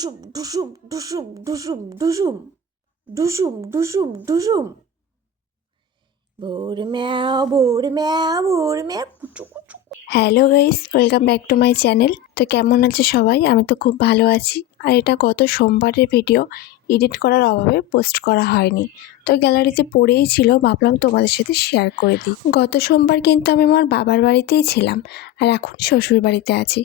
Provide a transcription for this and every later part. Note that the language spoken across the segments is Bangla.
ডুসুম ডুসুম ডুসুম ডুসুম ডুসুম ডুসুম ডুসুম ডুসুম ভোর ম্যাও ভোর ম্যাও ভোর ম্যাও কুচু কুচু। Hello guys, welcome back to my channel. তো কেমন আছে সবাই? আমি তো খুব ভালো আছি। আর এটা গত সোমবারের ভিডিও, এডিট করার অভাবে পোস্ট করা হয়নি। তো গ্যালারিতে পড়েই ছিল, ভাবলাম তোমাদের সাথে শেয়ার করে দিই। গত সোমবার কিন্তু আমি আমার বাবার বাড়িতেই ছিলাম, আর এখন শ্বশুর বাড়িতে আছি,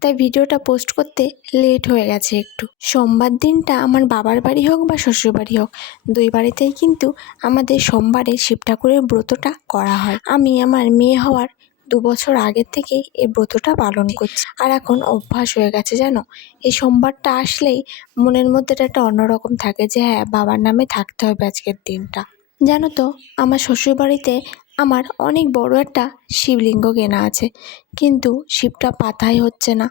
তাই ভিডিওটা পোস্ট করতে লেট হয়ে গেছে একটু। সোমবার দিনটা আমার বাবার বাড়ি হোক বা শ্বশুর বাড়ি হোক, দুই বাড়িতেই কিন্তু আমাদের সোমবারে শিব ঠাকুরের ব্রতটা করা হয়। আমি আমার মেয়ে হওয়ার 2 বছর আগের থেকেই এই ব্রতটা পালন করছি, আর এখন অভ্যাস হয়ে গেছে। জানো, এই সোমবারটা আসলেই মনের মধ্যে একটা অন্যরকম থাকে যে হ্যাঁ, বাবার নামে থাকতে হবে আজকের দিনটা। জানো তো, আমার শ্বশুরবাড়িতে আমার অনেক বড় একটা শিবলিঙ্গ কেনা আছে, কিন্তু শিবটা পাতাই হচ্ছে না।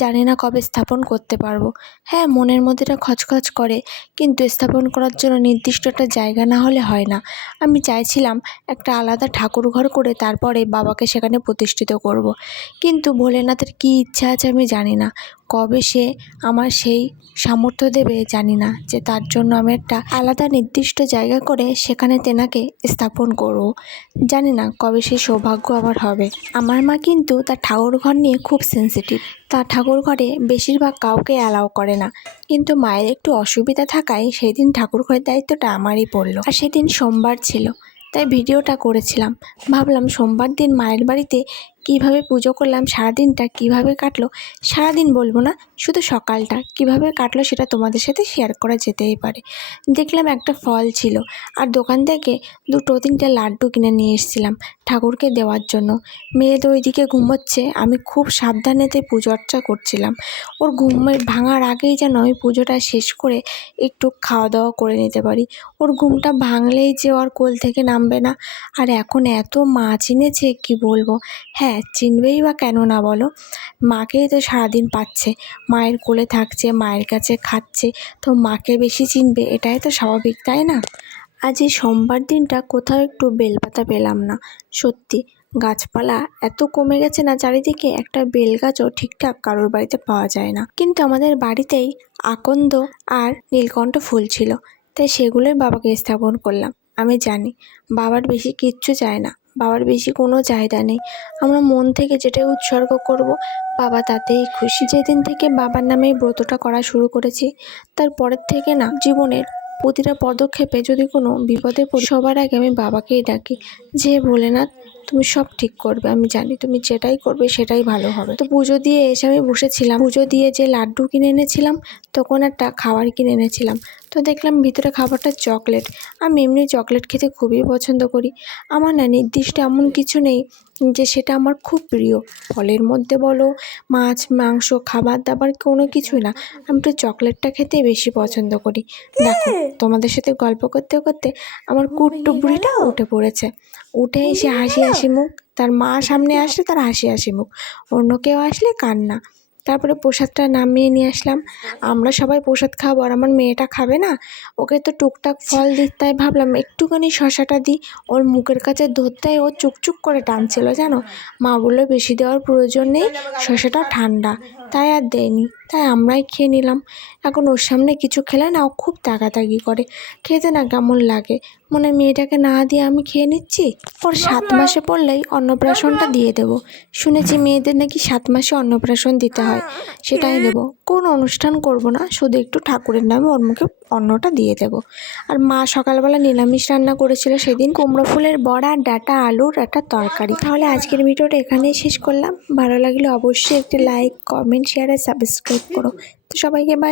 জানি না কবে স্থাপন করতে পারবো। হ্যাঁ, মনের মধ্যে এটা খচখচ করে, কিন্তু স্থাপন করার জন্য নির্দিষ্ট একটা জায়গা না হলে হয় না। আমি চাইছিলাম একটা আলাদা ঠাকুর ঘর করে তারপরে বাবাকে সেখানে প্রতিষ্ঠিত করব। কিন্তু ভোলেনাথের কী ইচ্ছা আছে আমি জানি না, কবে সে আমার সেই সামর্থ্য দেবে জানি না, যে তার জন্য আমি একটা আলাদা নির্দিষ্ট জায়গা করে সেখানে তেনাকে স্থাপন করব। জানি না কবে সেই সৌভাগ্য আমার হবে। আমার মা কিন্তু তার ঠাকুর ঘর নিয়ে খুব সেন্সিটিভ। তার ঠাকুর ঘরে বেশিরভাগ কাউকে অ্যালাউ করে না, কিন্তু মায়ের একটু অসুবিধা থাকায় সেই দিন ঠাকুর ঘরের দায়িত্বটা আমারই পড়লো। আর সেদিন সোমবার ছিল, তাই ভিডিওটা করেছিলাম। ভাবলাম সোমবার দিন মায়ের বাড়িতে কিভাবে পুজো করলাম, সারাদিনটা কিভাবে কাটলো, সারাদিন বলবো না, শুধু সকালটা কিভাবে কাটলো সেটা তোমাদের সাথে শেয়ার করা যেতেই পারে। দেখলাম একটা ফল ছিল, আর দোকান থেকে 2-3টে লাড্ডু কিনে নিয়ে এসেছিলাম ঠাকুরকে দেওয়ার জন্য। মেয়ে তো ওইদিকে ঘুমোচ্ছে, আমি খুব সাবধানেতে পুজো অর্চা করছিলাম। ওর ঘুমের ভাঙার আগেই যেন আমি পুজোটা শেষ করে একটু খাওয়া দাওয়া করে নিতে পারি। ওর ঘুমটা ভাঙলেই যে ওর কোল থেকে নামবে না। আর এখন এত মা চিনেছে কি বলবো। হ্যাঁ, চিনবেই বা কেন না বলো, মাকেই তো সারাদিন পাচ্ছে, মায়ের কোলে থাকছে, মায়ের কাছে খাচ্ছে, তো মাকে বেশি চিনবে, এটাই তো স্বাভাবিক, তাই না? আজ এই সোমবার দিনটা কোথাও একটু বেলপাতা পেলাম না। সত্যি গাছপালা এত কমে গেছে না, চারিদিকে একটা বেল গাছও ঠিকঠাক কারোর বাড়িতে পাওয়া যায় না। কিন্তু আমাদের বাড়িতেই আকন্দ আর নীলকণ্ঠ ফুল ছিল, তাই সেগুলোই বাবাকে স্থাপন করলাম। আমি জানি বাবার বেশি কিচ্ছু চায় না, বাবার বেশি কোনো চাহিদা নেই। আমরা মন থেকে যেটাই উৎসর্গ করব, বাবা তাতেই খুশি। যেদিন থেকে বাবার নামে এই ব্রতটা করা শুরু করেছি, তারপরের থেকে না, জীবনের প্রতিটা পদক্ষেপে যদি কোনো বিপদে পড়ি, সবার আগে আমি বাবাকেই ডাকি যে ভোলেনাথ, তুমি সব ঠিক করবে, আমি জানি তুমি যেটাই করবে সেটাই ভালো হবে। তো পুজো দিয়ে এসে আমি বসেছিলাম, পুজো দিয়ে যে লাড্ডু কিনে এনেছিলাম, তখন একটা খাবার কিনে এনেছিলাম। তো দেখলাম ভিতরে খাবারটা চকলেট। আমি এমনি চকলেট খেতে খুবই পছন্দ করি। আমার না নির্দিষ্ট এমন কিছু নেই যে সেটা আমার খুব প্রিয়। ফলের মধ্যে বলো, মাছ মাংস খাবার দাবার কোনো কিছুই না, আমি তো চকলেটটা খেতে বেশি পছন্দ করি। দেখো, তোমাদের সাথে গল্প করতে করতে আমার কুট্টু বুড়িটা উঠে পড়েছে। উঠে এসে হাসি হাসি মুখ, তার মা সামনে আসলে তার হাসি হাসি মুখ, অন্য কেউ আসলে কান্না। তারপরে প্রসাদটা নামিয়ে নিয়ে আসলাম। আমরা সবাই প্রসাদ খাবো, আর আমার মেয়েটা খাবে না, ওকে তো টুকটাক ফল দিই, তাই ভাবলাম একটুখানি শশাটা দিই। ওর মুখের কাছে ধরতেই ও চুকচুক করে টানছিল। জানো, মা বললো বেশি দেওয়ার প্রয়োজন নেই, শশাটা ঠান্ডা, তাই আর দেয়নি, তাই আমরাই খেয়ে নিলাম। এখন ওর সামনে কিছু খেলে না ও খুব তাকাতাকি করে, খেতে না কেমন লাগে, মনে মেয়েটাকে না দিয়ে আমি খেয়ে নিচ্ছি। ওর 7 মাসে পড়লেই অন্নপ্রাশনটা দিয়ে দেবো। শুনেছি মেয়েদের নাকি 7 মাসে অন্নপ্রাশন দিতে হয়, সেটাই দেবো। কোনো অনুষ্ঠান করব না, শুধু একটু ঠাকুরের নামে ওর মুখে অন্নটা দিয়ে দেবো। আর মা সকালবেলা নিরামিষ রান্না করেছিল সেদিন, কুমড়ো ফুলের বড়া, ডাঁটা আলুর একটা তরকারি। তাহলে আজকের ভিডিওটা এখানেই শেষ করলাম। ভালো লাগলে অবশ্যই একটি লাইক, কমেন্ট, শেয়ার আর সাবস্ক্রাইব করো। তো সবাইকে বাই।